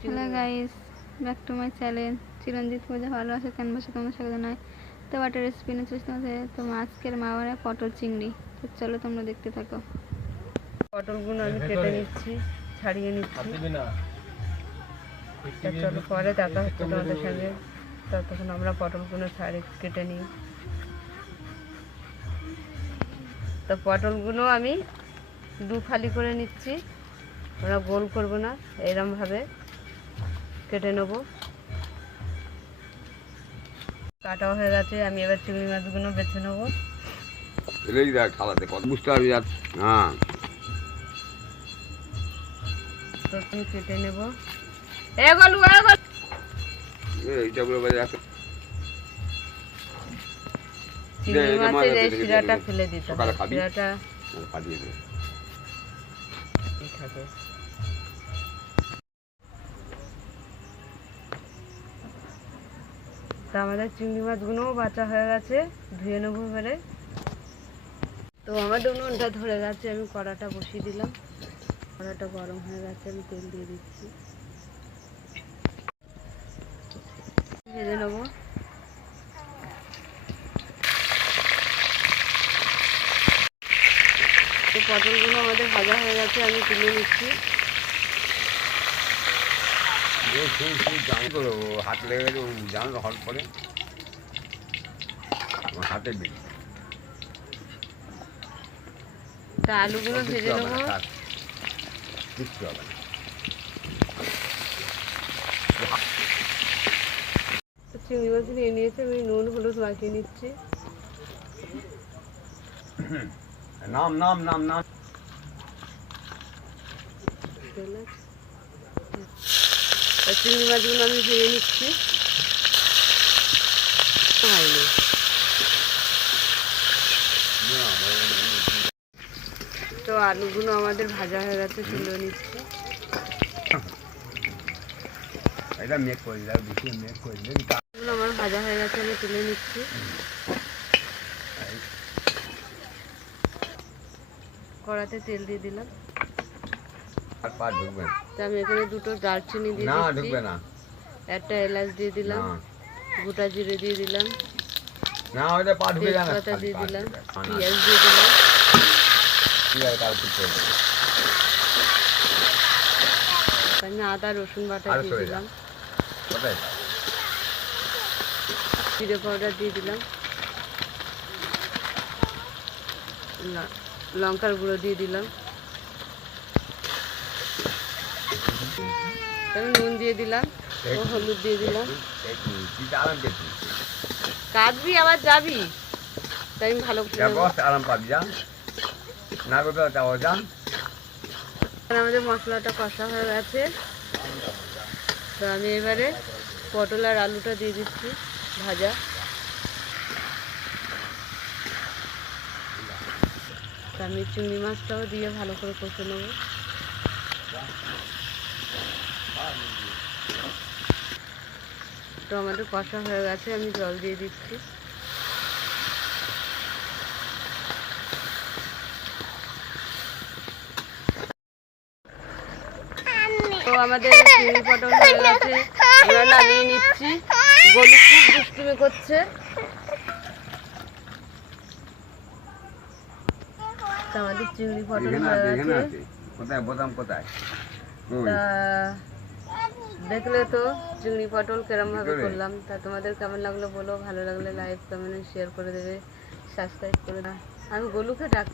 Hello guys, back to my channel Chiranjit Puja ভালো আছে কেন বসে তোমার সাথে জানাই। তো একটা রেসিপি নিয়ে চেষ্টা আছে তো আজকের মা বানায় পটল চিংড়ি। তো চলো তোমরা দেখতে থাকো। পটলগুলো আমি কেটে নিচ্ছি, ছাড়িয়ে নিচ্ছি। চলো পরে দেখা হচ্ছে তোমাদের সঙ্গে। ততক্ষণ আমরা পটলগুলো কেটে নিই। তো পটলগুলো আমি দু ফালি করে নিচ্ছি, আমরা গোল করব না, এরমভাবে কেটে নেব। কাটা হয়ে গেছে, আমি এবার চিংড়ি মাছগুলো বেছে নেবো। এলেই দেখ খালাতে কত বুঝতে পারবি। হ্যাঁ, তো তুমি কেটে নেব। এইটা বলে বাজে একটা চিংড়ি মাছের এই শিরাটা ফেলে দিতে হবে, শিরাটা ফাটিয়ে দে। থাকে। তা আমাদের চিংড়ি মাছগুলোও বাছা হয়ে গেছে, ধুয়ে নেবো এবারে। তো আমাদের উনুনটা ধরে গেছে, আমি কড়াটা বসিয়ে দিলাম। কড়াটা গরম হয়ে গেছে, আমি তেল দিয়ে দিচ্ছি, ভেজে নেবো। তো পটলগুলো আমাদের ভাজা হয়ে গেছে, আমি তুলে নিচ্ছি। হাত লেগে গেছে, জানো হট পরে আমার হাতে বেশি। তা আলুগুলো ভেজে নেবো। কিচ্ছু হবে না। চিংড়ি মাছ নিয়ে নিয়েছি, আমি নুন হলুদ মাখিয়ে নিচ্ছি। নাম নাম নাম নাম চিংড়ি মাছগুলো আমি ভেজে নিচ্ছি। তো আলুগুলো আমাদের ভাজা হয়ে গেছে, তুলে নিচ্ছি। এটা মেক করে দিলাম, বেশি মেক করে দিলে আলুগুলো আমার ভাজা হয়ে গেছে, আমি তুলে নিচ্ছি। কড়াতে তেল দিয়ে দিলাম। আর পা ঢুকবে না। তো আমি এখানে দুটো দারচিনি দিয়ে না, দিচ্ছি, ঢুকবে না। একটা এলাচ দিয়ে দিলাম, গোটা জিরে দিয়ে দিলাম, না ওটা পা ঢুকে যাবে। তেজপাতা দিয়ে দিলাম, পেঁয়াজ দিয়ে দিলাম, আমি আদা রসুন বাটা দিয়ে দিলাম, জিরে পাউডার দিয়ে দিলাম, লঙ্কার গুঁড়ো দিয়ে দিলাম, নুন দিয়ে দিলাম ও হলুদ দিয়ে দিলাম। কাটবি আবার যাবি, তাই আমি ভালো করে আরাম পাবি, যা না করতে যা। আমাদের মশলাটা কষা হয়ে গেছে, তো আমি এবারে পটল আর আলুটা দিয়ে দিচ্ছি ভাজা। তো আমি চিংড়ি মাছটাও দিয়ে ভালো করে কষে নেব। তো আমাদের কষা হয়ে গেছে, আমি জল দিয়ে দিচ্ছি। তো আমাদের চিংড়ি পটল হয়ে গেছে, এবার নামিয়ে নিচ্ছি। গলু খুব দুষ্টুমি করছে। তো আমাদের চিংড়ি পটল হয়ে গেছে। কোথায় বোতাম কোথায়? তা দেখলে তো চিংড়ি পটল কেরম ভাবে করলাম। তা তোমাদের কেমন লাগলো বলো, ভালো লাগলে লাইক কমেন্ট শেয়ার করে দেবে, সাবস্ক্রাইব করে দাও। আমি গোলুকে ডাক